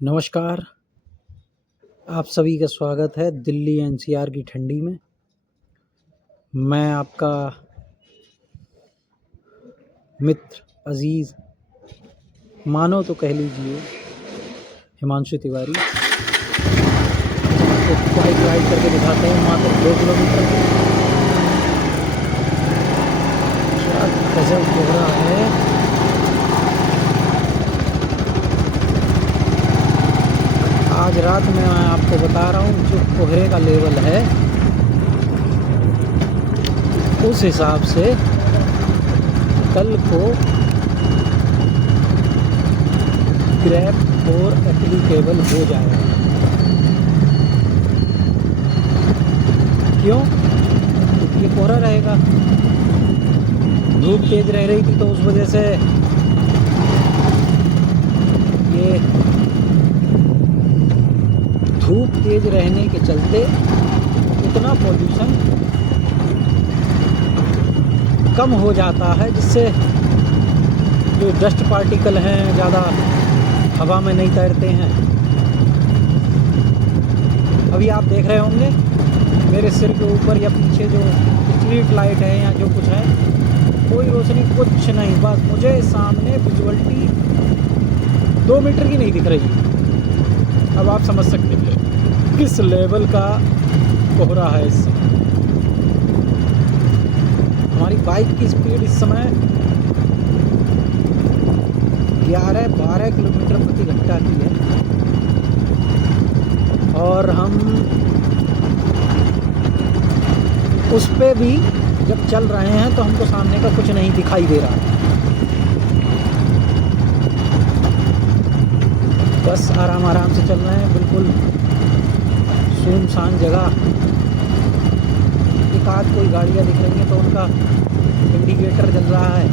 नमस्कार, आप सभी का स्वागत है दिल्ली एनसीआर की ठंडी में। मैं आपका मित्र अज़ीज़ मानो तो कह लीजिए हिमांशु तिवारी। आपको बाइक राइड करके दिखाते हैं मात्र 2 किलोमीटर की। क्या गज़ब कोहरा है। आज रात में मैं आपको बता रहा हूँ जो कोहरे का लेवल है उस हिसाब से कल को ग्रैब और एप्लीकेबल हो जाएगा। क्यों? क्योंकि ये कोहरा रहेगा। धूप तेज रह रही थी तो उस वजह से ये धूप तेज रहने के चलते इतना पॉल्यूशन कम हो जाता है, जिससे जो डस्ट पार्टिकल हैं ज़्यादा हवा में नहीं तैरते हैं। अभी आप देख रहे होंगे मेरे सिर के ऊपर या पीछे जो स्ट्रीट लाइट है या जो कुछ है, कोई रोशनी कुछ नहीं, बस मुझे सामने विजुअलिटी 2 मीटर की नहीं दिख रही। अब आप समझ सकते हैं किस लेवल का कोहरा है इस समय। हमारी बाइक की स्पीड इस समय 11-12 किलोमीटर प्रति घंटा की है और हम उस पे भी जब चल रहे हैं तो हमको सामने का कुछ नहीं दिखाई दे रहा है। बस आराम आराम से चल रहे हैं, बिल्कुल सुनसान जगह। एक आध कोई गाड़ियाँ दिख रही हैं तो उनका इंडिकेटर जल रहा है।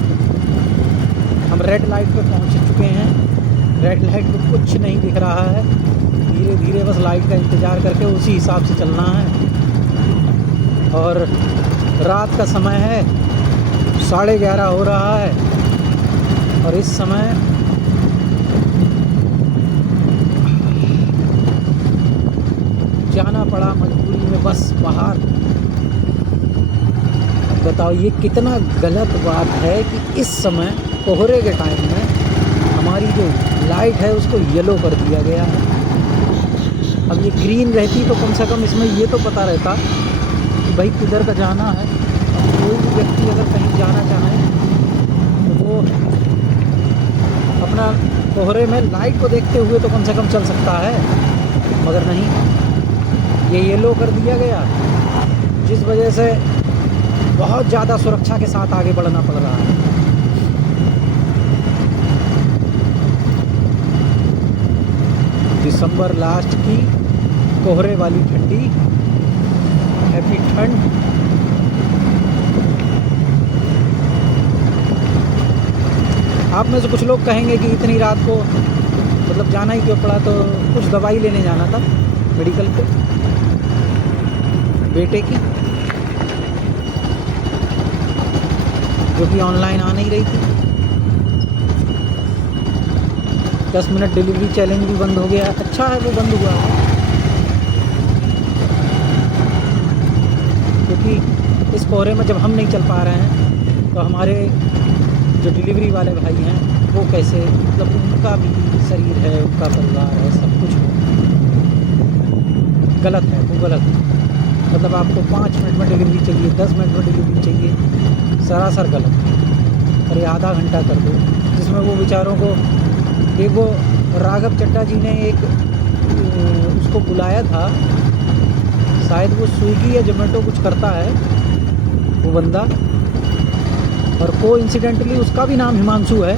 हम रेड लाइट पे पहुंच चुके हैं। रेड लाइट पे कुछ नहीं दिख रहा है। धीरे धीरे बस लाइट का इंतज़ार करके उसी हिसाब से चलना है। और रात का समय है, 11:30 हो रहा है और इस समय जाना पड़ा मजबूरी में बस बाहर। बताओ ये कितना गलत बात है कि इस समय कोहरे के टाइम में हमारी जो लाइट है उसको येलो कर दिया गया है। अब ये ग्रीन रहती तो कम से कम इसमें ये तो पता रहता कि भाई किधर का जाना है। कोई भी व्यक्ति अगर कहीं जाना चाहे तो वो अपना कोहरे में लाइट को देखते हुए तो कम से कम चल सकता है, मगर नहीं, ये येलो कर दिया गया, जिस वजह से बहुत ज़्यादा सुरक्षा के साथ आगे बढ़ना पड़ रहा है। दिसंबर लास्ट की कोहरे वाली ठंडी, हैप्पी ठंड। आप में से कुछ लोग कहेंगे कि इतनी रात को मतलब जाना ही क्यों पड़ा, तो कुछ दवाई लेने जाना था मेडिकल पे बेटे की, जो कि ऑनलाइन आ नहीं रही थी। 10 मिनट डिलीवरी चैलेंज भी बंद हो गया। अच्छा है वो बंद हुआ है, क्योंकि इस कोहरे में जब हम नहीं चल पा रहे हैं तो हमारे जो डिलीवरी वाले भाई हैं वो कैसे, मतलब उनका भी शरीर है, उनका परिवार है, सब कुछ गलत है, वो गलत है। मतलब आपको 5 मिनट में डिलीवरी चाहिए, 10 मिनट में डिलीवरी चाहिए, सरासर गलत। अरे आधा घंटा कर दो, जिसमें वो बेचारों को एक वो राघव चड्ढा जी ने एक उसको बुलाया था, शायद वो स्विगी या जोमेटो कुछ करता है वो बंदा, और कोइंसिडेंटली उसका भी नाम हिमांशु है।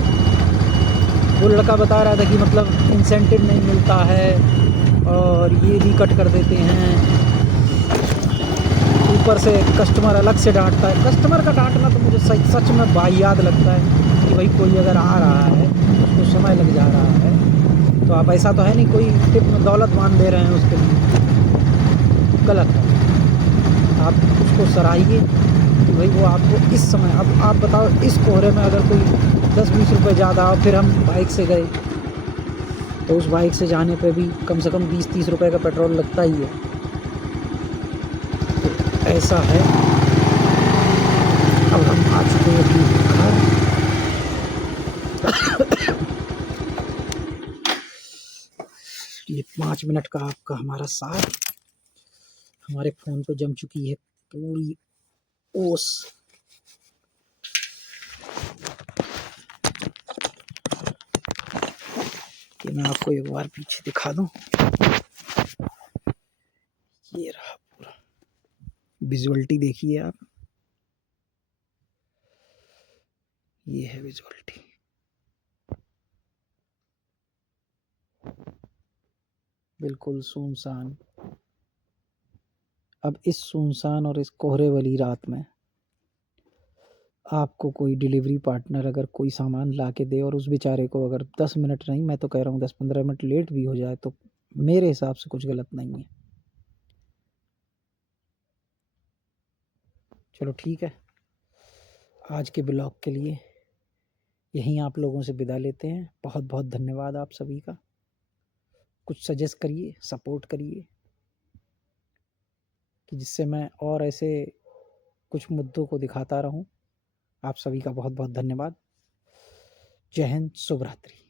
वो लड़का बता रहा था कि मतलब इंसेंटिव नहीं मिलता है और ये भी कट कर देते हैं, ऊपर से कस्टमर अलग से डांटता है। कस्टमर का डांटना तो मुझे सच में वाहियात लगता है कि भाई कोई अगर आ रहा है, उसको समय लग जा रहा है, तो आप ऐसा तो है नहीं कोई टिप में दौलत मान दे रहे हैं उसके लिए, गलत है। आप उसको सराहिए कि भाई वो आपको इस समय, अब आप बताओ इस कोहरे में अगर कोई 10-20 रुपये ज़्यादा और फिर हम बाइक से गए तो उस बाइक से जाने पे भी कम से कम 20-30 रुपए का पेट्रोल लगता ही है। तो ऐसा है। अब हम आ चुके हैं अपने घर। ये 5 मिनट का आपका हमारा साथ। हमारे फ़ोन पे जम चुकी है पूरी ओस। कि मैं आपको एक बार पीछे दिखा दूं। ये रहा पूरा विजुअलिटी, देखिए आप। ये है विजुअलिटी। बिल्कुल सुनसान। अब इस सुनसान और इस कोहरे वाली रात में आपको कोई डिलीवरी पार्टनर अगर कोई सामान ला के दे और उस बेचारे को अगर 10 मिनट नहीं, मैं तो कह रहा हूँ 10-15 मिनट लेट भी हो जाए, तो मेरे हिसाब से कुछ गलत नहीं है। चलो ठीक है, आज के ब्लॉग के लिए यहीं आप लोगों से विदा लेते हैं। बहुत बहुत धन्यवाद आप सभी का। कुछ सजेस्ट करिए, सपोर्ट करिए, कि जिससे मैं और ऐसे कुछ मुद्दों को दिखाता रहूं। आप सभी का बहुत बहुत धन्यवाद। जय हिंद, शुभ रात्रि।